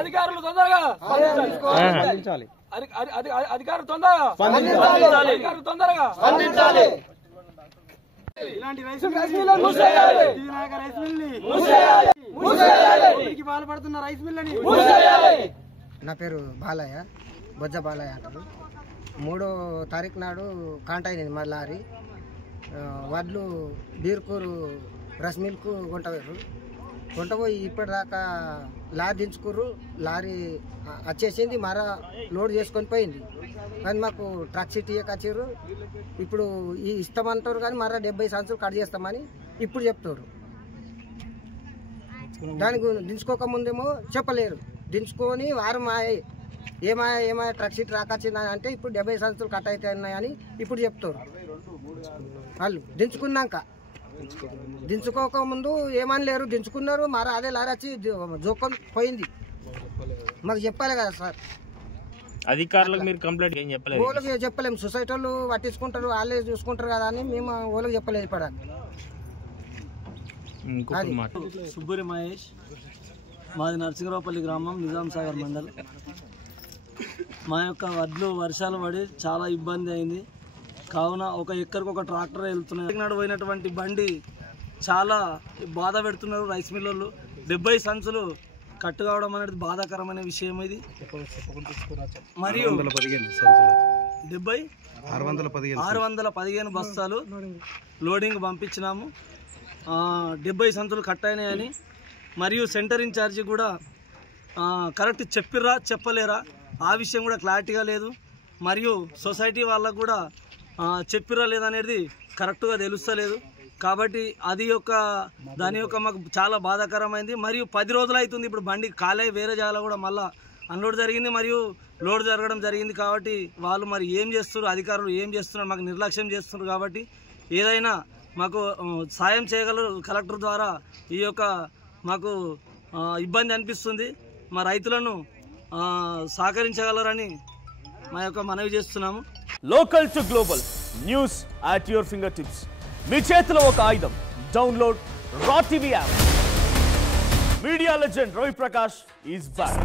అధికారులు తొందరగా అధికారులు తొందరగా ఇలాంటి రైస్ మిల్లుని పాల్పడుతున్న రైస్ మిల్లుని. నా పేరు బాలయ్య, బొజ్జ బాలయ్య అంటారు. 3వ తారీఖు నాడు కాంటాయింది మా లారీ. వడ్లు బీర్కూరు రస్ మిల్క్ కొంటపోయి ఇప్పటిదాకా లారీ దించుకుర్రు. లారీ వచ్చేసింది, మర లోడ్ చేసుకొని పోయింది. కానీ మాకు ట్రక్ సిటీ వచ్చిర్రు. ఇప్పుడు ఇస్తామంటారు కానీ మర 70 సంచులు కట్ చేస్తామని ఇప్పుడు చెప్తారు. దానికి దించుకోకముందేమో చెప్పలేరు, దించుకొని వారం ఏమాయ ట్రక్ సీట్ రాకొచ్చింది అంటే ఇప్పుడు 70 సంచులు కట్ అవుతాయని ఇప్పుడు చెప్తారు. వాళ్ళు దించుకోకముందు ఏమని లేరు, దించుకున్నారు, మరి అదే లారీ వచ్చి జోకం పోయింది. మాకు చెప్పాలి కదా సార్. అధికారులకు మీరు కంప్లైంట్ ఏం చెప్పలేదు? ఓళ్ళకి చెప్పలేము, సొసైటీ వాళ్ళు పట్టించుకుంటారు, వాళ్ళే చూసుకుంటారు కదా అని మేము ఓళ్ళకి చెప్పలేదు. ఇప్పుడు సుబ్బూరి మహేష్, మాది నర్సింగరావుపల్లి గ్రామం, నిజాం సాగర్ మండల్. మా యొక్క వడ్లు వర్షాలు పడి చాలా ఇబ్బంది అయింది. కావున ఒక ఎక్కడికి ఒక ట్రాక్టర్ వెళ్తున్నాయి. నాడు పోయినటువంటి బండి చాలా బాధ పెడుతున్నారు రైస్ మిల్లు. 70 సంచులు కట్టు కావడం అనేది బాధాకరమైన విషయం ఇది. మరియు 615 బస్తాలు లోడింగ్ పంపించినాము. 70 సంచులు కట్ అయినాయని, మరియు సెంటర్ ఇన్ఛార్జి కూడా కరెక్ట్ చెప్పిర్రా చెప్పలేరా ఆ విషయం కూడా క్లారిటీగా లేదు. మరియు సొసైటీ వాళ్ళకు కూడా చెప్పిర్రా లేదనేది కరెక్ట్గా తెలుస్తలేదు. కాబట్టి దాని యొక్క మాకు చాలా బాధాకరమైంది. మరియు 10 రోజులు అవుతుంది ఇప్పుడు బండి కాలే, వేరే జాగాలో కూడా మళ్ళీ అన్లోడ్ జరిగింది మరియు లోడ్ జరగడం జరిగింది. కాబట్టి వాళ్ళు మరి ఏం చేస్తున్నారు, అధికారులు ఏం చేస్తున్నారు, మాకు నిర్లక్ష్యం చేస్తున్నారు. కాబట్టి ఏదైనా మాకు సాయం చేయగలరు కలెక్టర్ ద్వారా. ఈ యొక్క మాకు ఇబ్బంది అనిపిస్తుంది. మా రైతులను సహకరించగలరని మా యొక్క మనవి చేస్తున్నాము. Local to global news at your finger tips. మీ చేతిలో ఒక ఆయుధం. Download Raw TV app. Media legend Ravi Prakash is back.